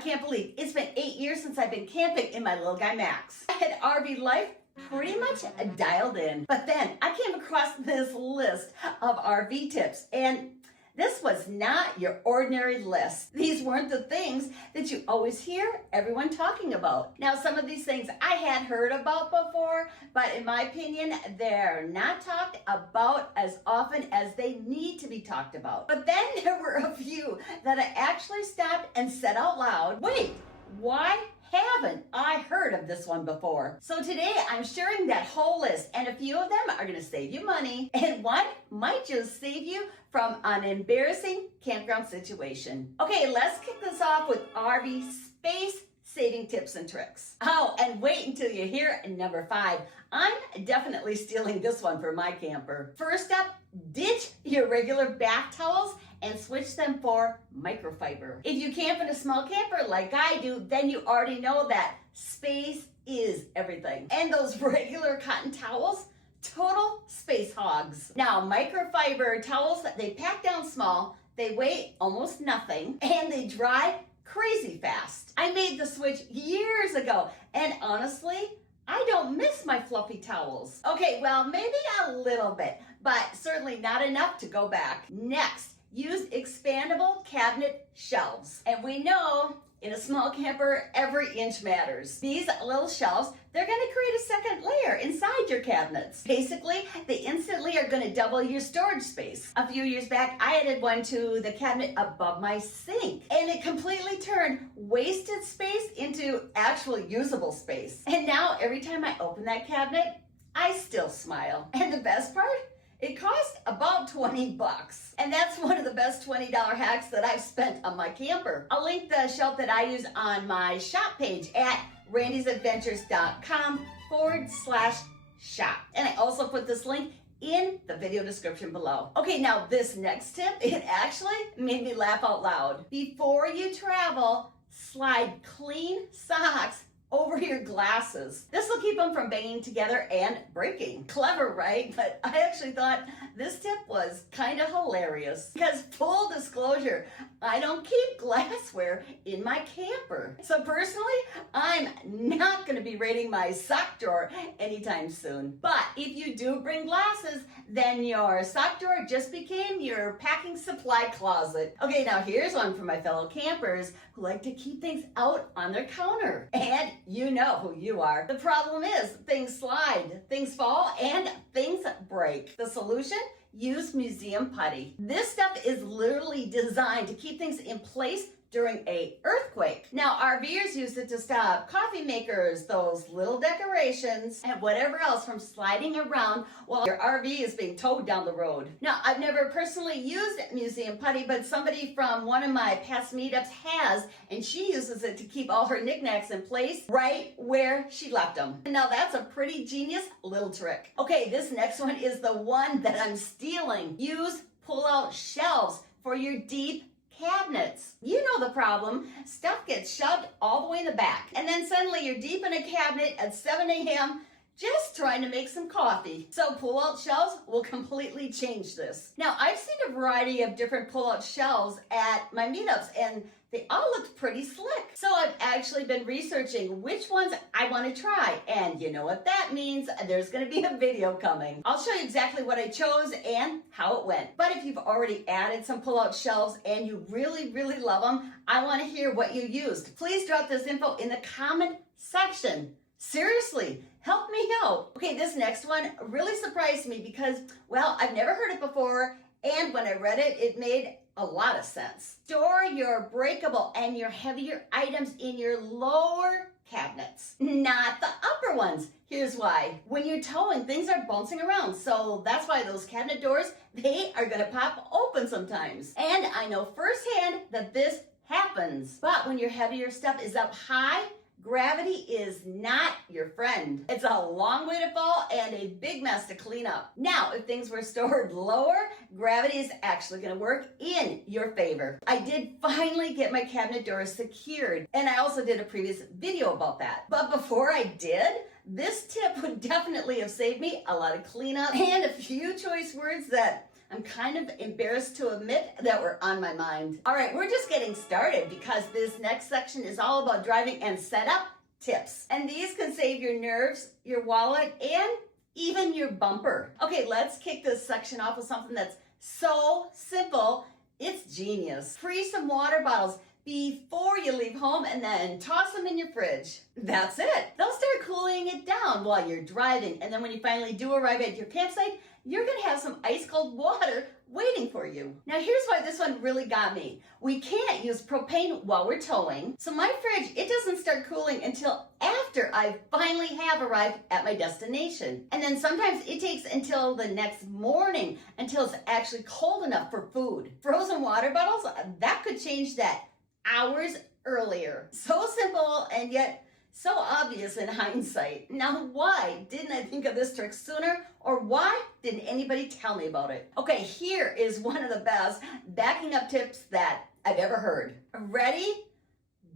can't believe it's been 8 years since I've been camping in my little guy Max. I had RV life pretty much dialed in, but then I came across this list of RV tips, and this was not your ordinary list. These weren't the things that you always hear everyone talking about. Now, some of these things I had heard about before, but in my opinion, they're not talked about as often as they need to be talked about. But then there were a few that I actually stopped and said out loud, wait, why haven't I heard of this one before? So today I'm sharing that whole list, and a few of them are going to save you money, and one might just save you from an embarrassing campground situation. Okay, let's kick this off with RV space saving tips and tricks. Oh, and wait until you hear number 5. I'm definitely stealing this one for my camper. First up, ditch your regular bath towels and switch them for microfiber. If you camp in a small camper like I do, then you already know that space is everything. And those regular cotton towels, total space hogs. Now, microfiber towels, they pack down small, they weigh almost nothing, and they dry crazy fast. I made the switch years ago, and honestly, I don't miss my fluffy towels. Okay, well, maybe a little bit, but certainly not enough to go back. Next, use expandable cabinet shelves. And we know in a small camper, every inch matters. These little shelves, they're gonna create a second layer inside your cabinets. Basically, they instantly are gonna double your storage space. A few years back, I added one to the cabinet above my sink, and it completely turned wasted space into actual usable space. And now, every time I open that cabinet, I still smile. And the best part? It cost about 20 bucks. And that's one of the best $20 hacks that I've spent on my camper. I'll link the shelf that I use on my shop page at randysadventures.com/shop. And I also put this link in the video description below. Okay, now this next tip, it actually made me laugh out loud. Before you travel, slide clean socks over your glasses. This will keep them from banging together and breaking. Clever, right? But I actually thought this tip was kind of hilarious because, full disclosure, I don't keep glassware in my camper. So personally, I'm not going to be raiding my sock drawer anytime soon. But if you do bring glasses, then your sock drawer just became your packing supply closet. Okay, now here's one for my fellow campers who like to keep things out on their counter. And you know who you are. The problem is things slide, things fall, and things break. The solution? Use museum putty. This stuff is literally designed to keep things in place during an earthquake. Now, RVers use it to stop coffee makers, those little decorations, and whatever else from sliding around while your RV is being towed down the road. Now, I've never personally used museum putty, but somebody from one of my past meetups has, and she uses it to keep all her knickknacks in place right where she left them. Now, that's a pretty genius little trick. Okay, this next one is the one that I'm stealing. Use pull-out shelves for your deep cabinets. You know the problem. Stuff gets shoved all the way in the back. And then suddenly you're deep in a cabinet at 7 a.m. just trying to make some coffee. So pull-out shelves will completely change this. Now, I've seen a variety of different pull-out shelves at my meetups, and they all looked pretty slick. So I've actually been researching which ones I want to try. And you know what that means? There's going to be a video coming. I'll show you exactly what I chose and how it went. But if you've already added some pull-out shelves and you really, really love them, I want to hear what you used. Please drop this info in the comment section. Seriously, help me out. Okay, this next one really surprised me because, well, I've never heard it before. And when I read it, it made a lot of sense. Store your breakable and your heavier items in your lower cabinets, not the upper ones. Here's why. When you're towing, things are bouncing around. So that's why those cabinet doors, they are gonna pop open sometimes. And I know firsthand that this happens. But when your heavier stuff is up high, gravity is not your friend. It's a long way to fall and a big mess to clean up. Now, if things were stored lower, gravity is actually going to work in your favor. I did finally get my cabinet doors secured, and I also did a previous video about that. But before I did, this tip would definitely have saved me a lot of cleanup and a few choice words that I'm kind of embarrassed to admit that were on my mind. All right, we're just getting started because this next section is all about driving and setup tips. And these can save your nerves, your wallet, and even your bumper. Okay, let's kick this section off with something that's so simple, it's genius. Freeze some water bottles before you leave home and then toss them in your fridge. That's it. They'll start cooling it down while you're driving. And then when you finally do arrive at your campsite, you're gonna have some ice cold water waiting for you. Now here's why this one really got me. We can't use propane while we're towing. So my fridge, it doesn't start cooling until after I finally have arrived at my destination. And then sometimes it takes until the next morning until it's actually cold enough for food. Frozen water bottles, that could change that hours earlier. So simple and yet so obvious in hindsight. Now, why didn't I think of this trick sooner? Or why didn't anybody tell me about it? Okay, here is one of the best backing up tips that I've ever heard. Ready?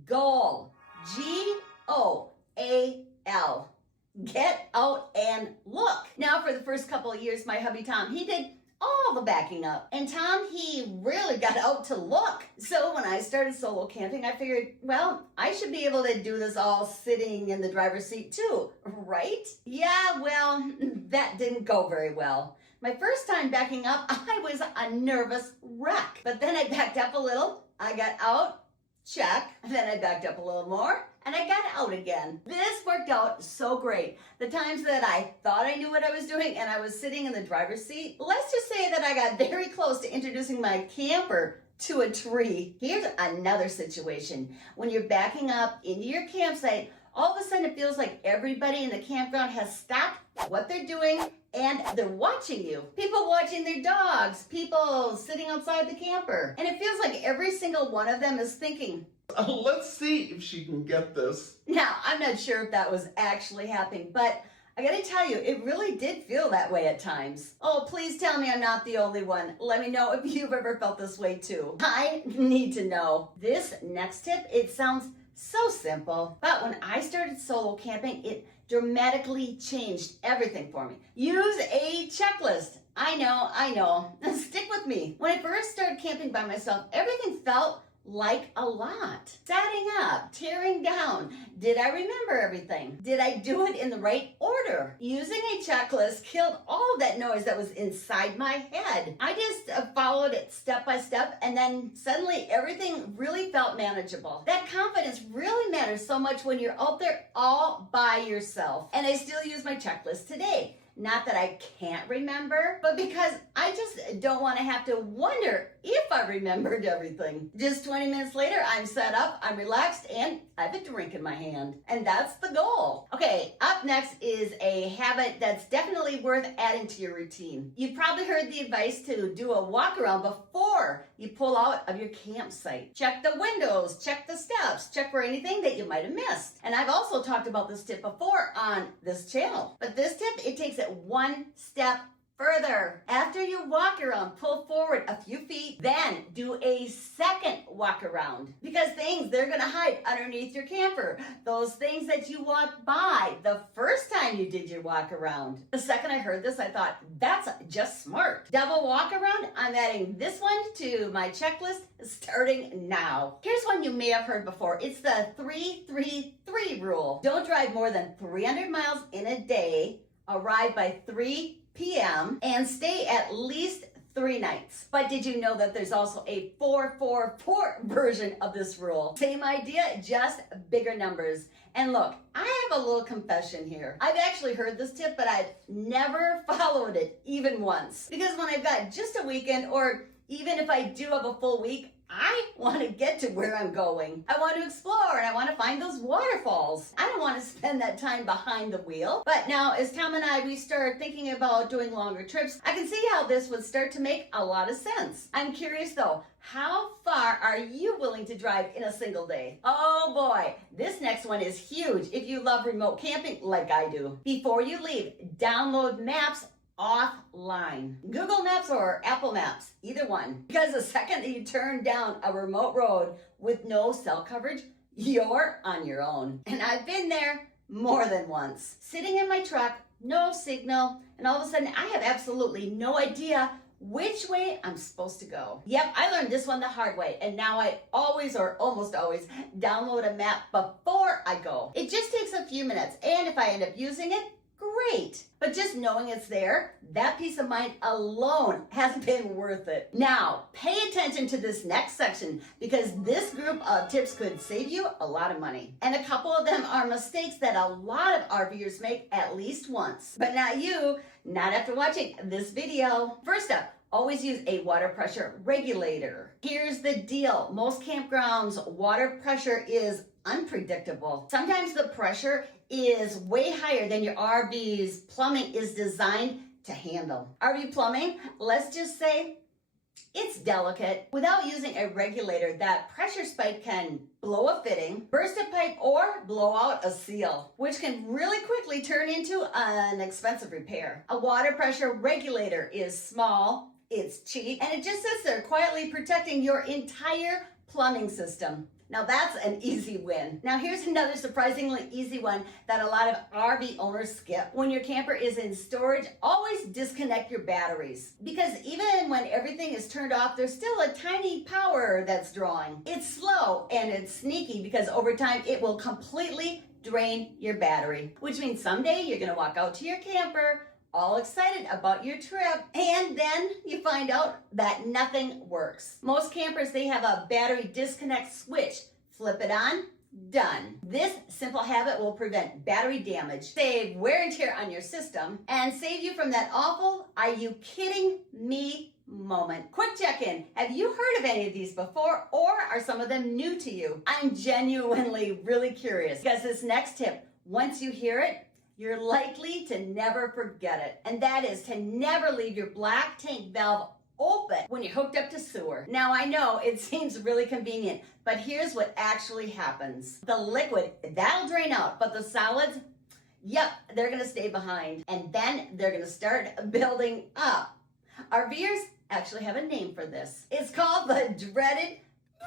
Goal. G-O-A-L. Get out and look. Now, for the first couple of years, my hubby Tom, he did all the backing up. And Tom, he really got out to look. So when I started solo camping, I figured, well, I should be able to do this all sitting in the driver's seat too, right? Yeah, well, that didn't go very well. My first time backing up, I was a nervous wreck. But then I backed up a little, I got out, check, then I backed up a little more, and I got out again. This worked out so great. The times that I thought I knew what I was doing and I was sitting in the driver's seat, let's just say that I got very close to introducing my camper to a tree. Here's another situation. When you're backing up into your campsite, all of a sudden it feels like everybody in the campground has stopped what they're doing and they're watching you. People watching their dogs, people sitting outside the camper. And it feels like every single one of them is thinking, let's see if she can get this. Now, I'm not sure if that was actually happening, but I gotta tell you, it really did feel that way at times. Oh, please tell me I'm not the only one. Let me know if you've ever felt this way too. I need to know. This next tip, it sounds so simple, but when I started solo camping, it dramatically changed everything for me. Use a checklist. I know. Stick with me. When I first started camping by myself, everything felt like a lot. Setting up, tearing down. Did I remember everything? Did I do it in the right order? Using a checklist killed all of that noise that was inside my head. I just followed it step by step, and then suddenly everything really felt manageable. That confidence really matters so much when you're out there all by yourself. And I still use my checklist today. Not that I can't remember, but because I just don't want to have to wonder if I remembered everything. Just 20 minutes later, I'm set up, I'm relaxed, and I have a drink in my hand. And that's the goal. Okay, up next is a habit that's definitely worth adding to your routine. You've probably heard the advice to do a walk around before you pull out of your campsite. Check the windows, check the steps, check for anything that you might have missed. And I've also talked about this tip before on this channel. But this tip, it takes it one step further. After you walk around, pull forward a few feet, then do a second walk around. Because things, they're gonna hide underneath your camper. Those things that you walked by the first time you did your walk around. The second I heard this, I thought, that's just smart. Double walk around, I'm adding this one to my checklist starting now. Here's one you may have heard before. It's the 3-3-3 rule. Don't drive more than 300 miles in a day, arrive by 3 p.m. and stay at least 3 nights. But did you know that there's also a 4-4-4 version of this rule? Same idea, just bigger numbers. And look, I have a little confession here. I've actually heard this tip, but I've never followed it even once. Because when I've got just a weekend, or even if I do have a full week, I want to get to where I'm going. I want to explore and I want to find those waterfalls. I don't want to spend that time behind the wheel. But now as Tom and we start thinking about doing longer trips, I can see how this would start to make a lot of sense. I'm curious though, how far are you willing to drive in a single day? Oh boy, this next one is huge if you love remote camping like I do. Before you leave, download maps offline. Google Maps or Apple Maps, either one. Because the second that you turn down a remote road with no cell coverage, you're on your own. And I've been there more than once. Sitting in my truck, no signal, and all of a sudden I have absolutely no idea which way I'm supposed to go. Yep, I learned this one the hard way, and now I always or almost always download a map before I go. It just takes a few minutes, and if I end up using it, great. But just knowing it's there, that peace of mind alone has been worth it. Now, pay attention to this next section because this group of tips could save you a lot of money. And a couple of them are mistakes that a lot of RVers make at least once. But not you, not after watching this video. First up, always use a water pressure regulator. Here's the deal. Most campgrounds' water pressure is unpredictable. Sometimes the pressure is way higher than your RV's plumbing is designed to handle. RV plumbing, let's just say, it's delicate. Without using a regulator, that pressure spike can blow a fitting, burst a pipe, or blow out a seal, which can really quickly turn into an expensive repair. A water pressure regulator is small, it's cheap, and it just sits there quietly protecting your entire plumbing system. Now that's an easy win. Now here's another surprisingly easy one that a lot of RV owners skip. When your camper is in storage, always disconnect your batteries. Because even when everything is turned off, there's still a tiny power that's drawing. It's slow and it's sneaky because over time it will completely drain your battery. Which means someday you're gonna walk out to your camper all excited about your trip, and then you find out that nothing works. Most campers, they have a battery disconnect switch. Flip it on, done. This simple habit will prevent battery damage, save wear and tear on your system, and save you from that awful, are you kidding me moment. Quick check-in. Have you heard of any of these before, or are some of them new to you? I'm genuinely really curious because this next tip, once you hear it, you're likely to never forget it. And that is to never leave your black tank valve open when you're hooked up to sewer. Now I know it seems really convenient, but here's what actually happens. The liquid, that'll drain out, but the solids, yep, they're gonna stay behind. And then they're gonna start building up. RVers actually have a name for this. It's called the dreaded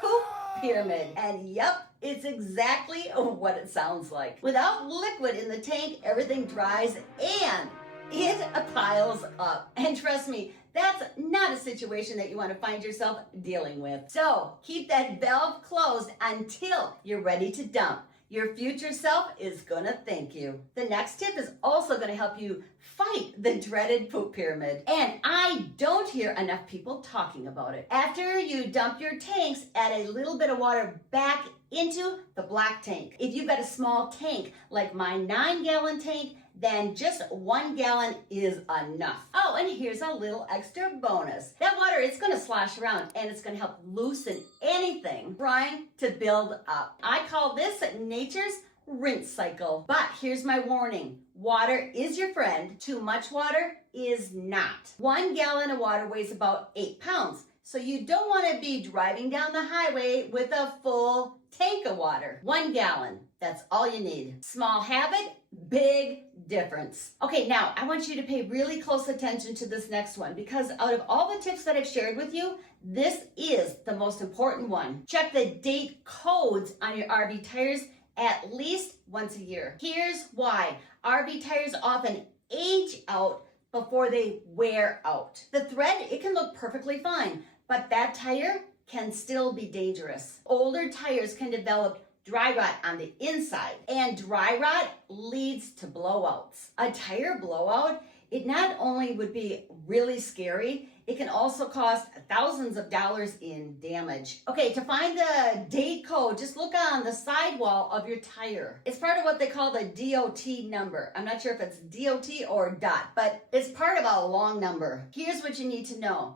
poop pyramid. And yep, it's exactly what it sounds like. Without liquid in the tank, everything dries and it piles up. And trust me, that's not a situation that you want to find yourself dealing with. So keep that valve closed until you're ready to dump. Your future self is gonna thank you. The next tip is also gonna help you fight the dreaded poop pyramid. And I don't hear enough people talking about it. After you dump your tanks, add a little bit of water back into the black tank. If you've got a small tank, like my 9-gallon tank, then just 1 gallon is enough. Oh, and here's a little extra bonus. That water, it's gonna slosh around and it's gonna help loosen anything trying to build up. I call this nature's rinse cycle. But here's my warning. Water is your friend. Too much water is not. 1 gallon of water weighs about 8 pounds. So you don't want to be driving down the highway with a full tank of water. 1 gallon, that's all you need. Small habit, big difference. Okay, now I want you to pay really close attention to this next one because out of all the tips that I've shared with you, this is the most important one. Check the date codes on your RV tires at least once a year. Here's why. RV tires often age out before they wear out. The thread, it can look perfectly fine, but that tire can still be dangerous. Older tires can develop dry rot on the inside, and dry rot leads to blowouts. A tire blowout, it not only would be really scary, it can also cost thousands of dollars in damage. Okay, to find the date code, just look on the sidewall of your tire. It's part of what they call the DOT number. I'm not sure if it's DOT or dot, but it's part of a long number. Here's what you need to know.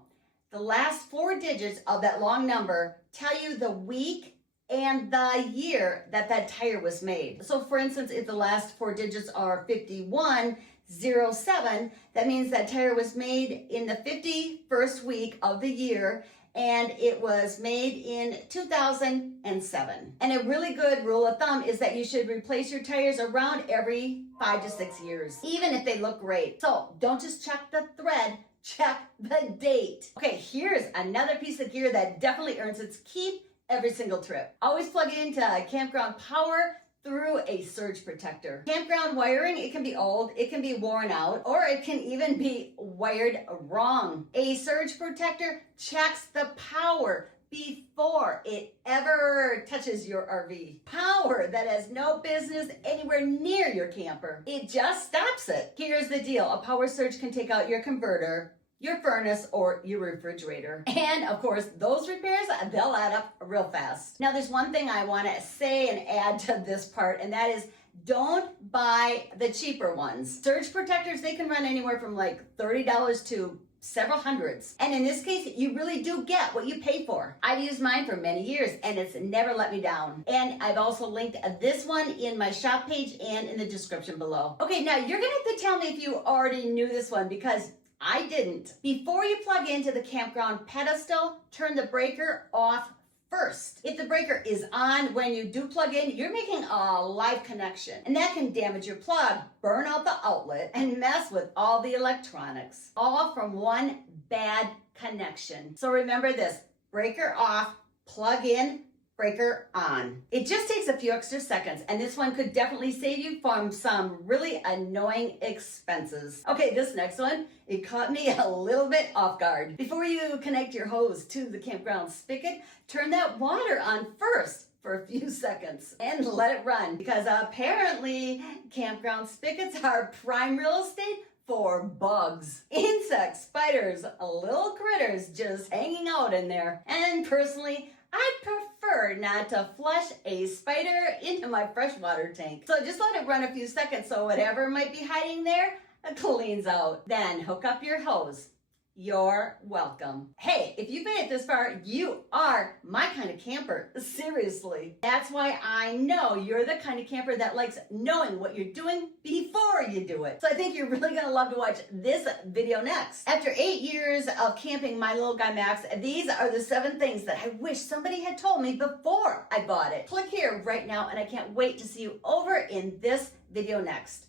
The last 4 digits of that long number tell you the week and the year that that tire was made. So for instance, if the last 4 digits are 5107, that means that tire was made in the 51st week of the year and it was made in 2007. And a really good rule of thumb is that you should replace your tires around every 5 to 6 years, even if they look great. So don't just check the thread, check the date. Okay, here's another piece of gear that definitely earns its keep every single trip. Always plug it into campground power through a surge protector. Campground wiring, it can be old, it can be worn out, or it can even be wired wrong. A surge protector checks the power before it ever touches your RV. Power that has no business anywhere near your camper. It just stops it. Here's the deal. A power surge can take out your converter, your furnace, or your refrigerator. And of course, those repairs, they'll add up real fast. Now, there's one thing I want to say and add to this part, and that is don't buy the cheaper ones. Surge protectors, they can run anywhere from like $30 to several hundreds. And in this case, you really do get what you pay for. I've used mine for many years and it's never let me down. And I've also linked this one in my shop page and in the description below. Okay, now you're gonna have to tell me if you already knew this one because I didn't. Before you plug into the campground pedestal, turn the breaker off first. If the breaker is on when you do plug in, you're making a live connection, and that can damage your plug, burn out the outlet, and mess with all the electronics, all from one bad connection. So remember this: breaker off, plug in, breaker on. It just takes a few extra seconds, and this one could definitely save you from some really annoying expenses. Okay, this next one, it caught me a little bit off guard. Before you connect your hose to the campground spigot, turn that water on first for a few seconds and let it run, because apparently campground spigots are prime real estate for bugs, insects, spiders, little critters just hanging out in there. And personally, I prefer not to flush a spider into my freshwater tank. So just let it run a few seconds so whatever might be hiding there cleans out. Then hook up your hose. You're welcome. Hey, if you've made it this far, you are my kind of camper. Seriously. That's why I know you're the kind of camper that likes knowing what you're doing before you do it. So I think you're really gonna love to watch this video next. After 8 years of camping my little guy Max, these are the 7 things that I wish somebody had told me before I bought it. Click here right now, and I can't wait to see you over in this video next.